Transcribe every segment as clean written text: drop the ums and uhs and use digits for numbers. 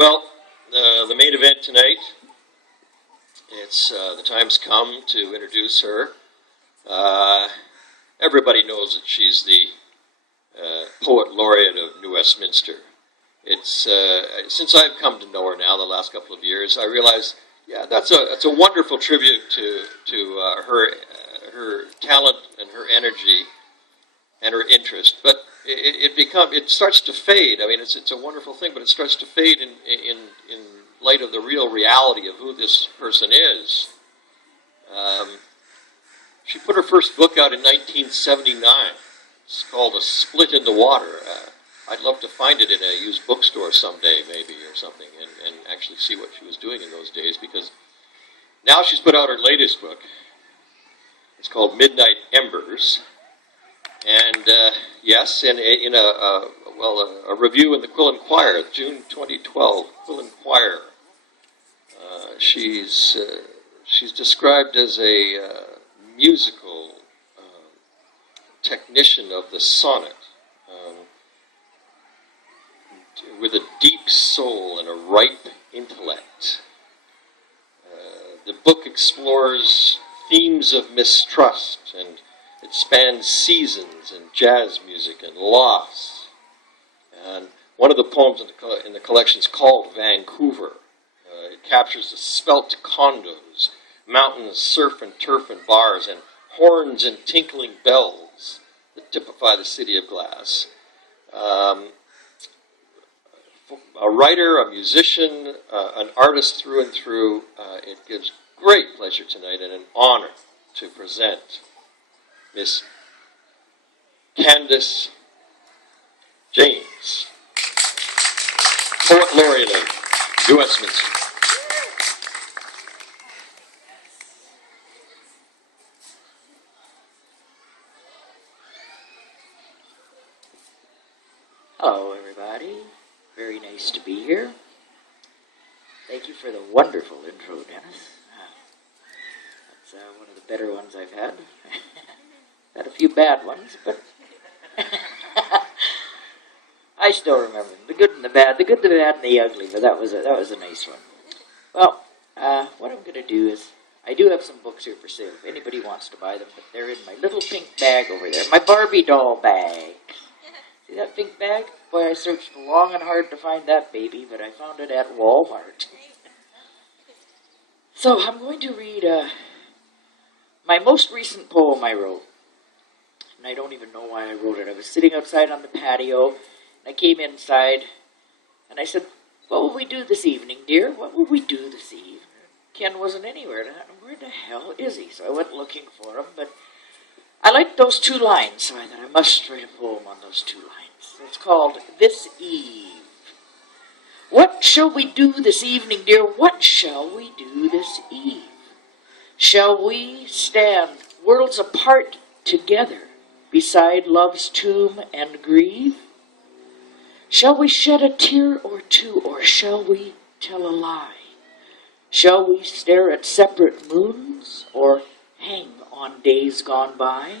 Well, the main event tonight, it's the time's come to introduce her. Everybody knows that she's the poet laureate of New Westminster. It's since I've come to know her now, the last couple of years, I realize, yeah, that's a wonderful tribute to her talent and her energy and her interest. But it starts to fade. I mean, it's a wonderful thing, but it starts to fade in light of the real reality of who this person is. She put her first book out in 1979. It's called A Split in the Water. I'd love to find it in a used bookstore someday, maybe, or something, and actually see what she was doing in those days, because now she's put out her latest book. It's called Midnight Embers. And yes, in a review in the Quill Enquirer, June 2012, Quill Enquirer, she's described as a musical technician of the sonnet, with a deep soul and a ripe intellect. The book explores themes of mistrust, and it spans seasons and jazz music and loss. And one of the poems in the collection is called Vancouver. It captures the svelte condos, mountains, surf and turf and bars, and horns and tinkling bells that typify the city of glass. A writer, a musician, an artist through and through, it gives great pleasure tonight and an honor to present Miss Candice James, Poet Laureate of New Westminster. Hello, everybody. Very nice to be here. Thank you for the wonderful intro, Dennis. That's one of the better ones I've had. Had a few bad ones, but I still remember them. The good and the bad, the good, the bad, and the ugly. But that was a nice one. Well, what I'm going to do is, I do have some books here for sale if anybody wants to buy them, but they're in my little pink bag over there, my Barbie doll bag. See that pink bag? Boy, I searched long and hard to find that baby, but I found it at Walmart. So I'm going to read my most recent poem I wrote. And I don't even know why I wrote it. I was sitting outside on the patio, and I came inside, and I said, "What will we do this evening, dear? What will we do this evening?" Ken wasn't anywhere. And I thought, where the hell is he? So I went looking for him, but I liked those two lines, so I thought I must write a poem on those two lines. So it's called This Eve. What shall we do this evening, dear? What shall we do this eve? Shall we stand worlds apart together beside love's tomb and grieve? Shall we shed a tear or two, or shall we tell a lie? Shall we stare at separate moons, or hang on days gone by?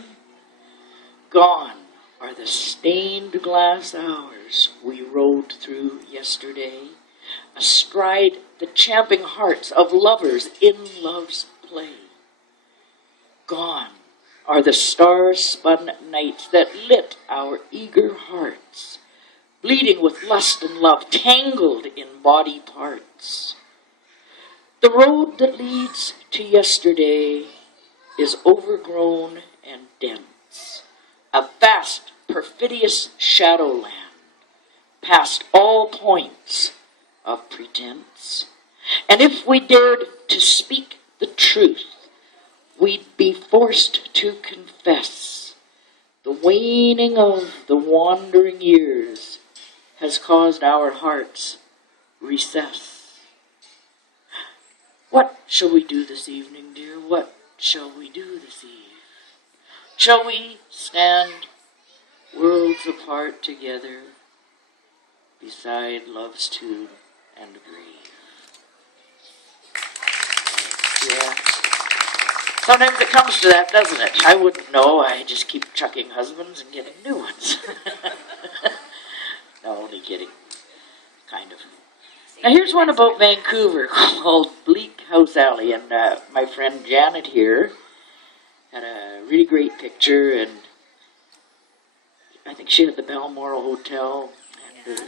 Gone are the stained glass hours we rode through yesterday, astride the champing hearts of lovers in love's play. Gone are the star-spun nights that lit our eager hearts, bleeding with lust and love, tangled in body parts. The road that leads to yesterday is overgrown and dense, a vast, perfidious shadowland, past all points of pretense. And if we dared to speak the truth, we'd be forced to confess the waning of the wandering years has caused our hearts recess. What shall we do this evening, dear? What shall we do this eve? Shall we stand worlds apart together beside love's tomb and grave? Yeah. Sometimes it comes to that, doesn't it? I wouldn't know. I just keep chucking husbands and getting new ones. No, only kidding. Kind of. Now here's one about Vancouver called Bleak House Alley, and my friend Janet here had a really great picture, and I think she had the Balmoral Hotel, and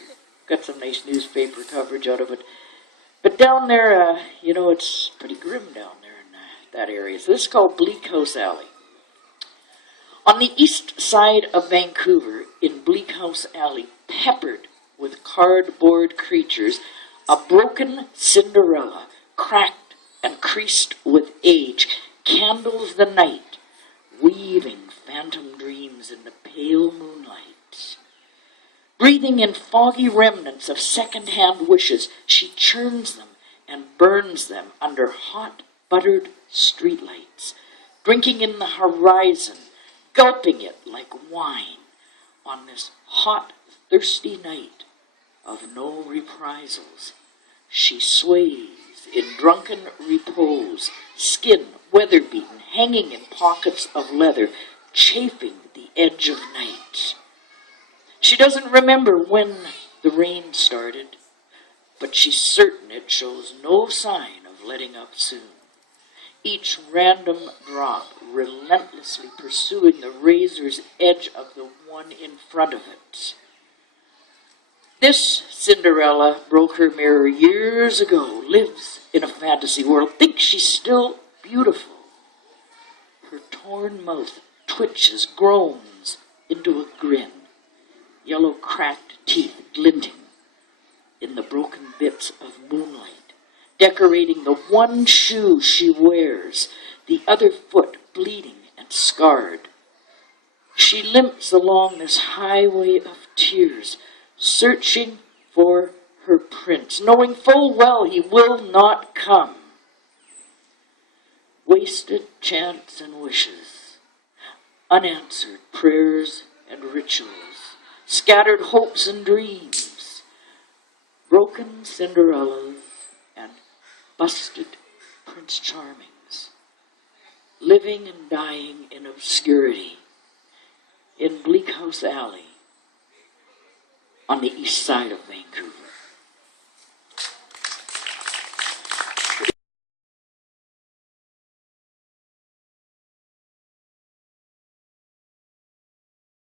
got some nice newspaper coverage out of it. But down there, it's pretty grim down there in that area. So this is called Bleak House Alley. On the east side of Vancouver, in Bleak House Alley, peppered with cardboard creatures, a broken Cinderella, cracked and creased with age, candles the night, weaving phantom dreams in the pale moonlight. Breathing in foggy remnants of second-hand wishes, she churns them and burns them under hot, buttered streetlights, drinking in the horizon, gulping it like wine on this hot, thirsty night of no reprisals. She sways in drunken repose, skin weather-beaten, hanging in pockets of leather, chafing the edge of night. She doesn't remember when the rain started, but she's certain it shows no sign of letting up soon. Each random drop relentlessly pursuing the razor's edge of the one in front of it. This Cinderella broke her mirror years ago, lives in a fantasy world, thinks she's still beautiful. Her torn mouth twitches, groans into a grin, yellow cracked teeth glinting in the broken bits of moonlight, decorating the one shoe she wears, the other foot bleeding and scarred. She limps along this highway of tears, searching for her prince, knowing full well he will not come. Wasted chants and wishes, unanswered prayers and rituals, scattered hopes and dreams, broken Cinderellas and busted Prince Charmings, living and dying in obscurity in Bleak House Alley on the east side of Vancouver.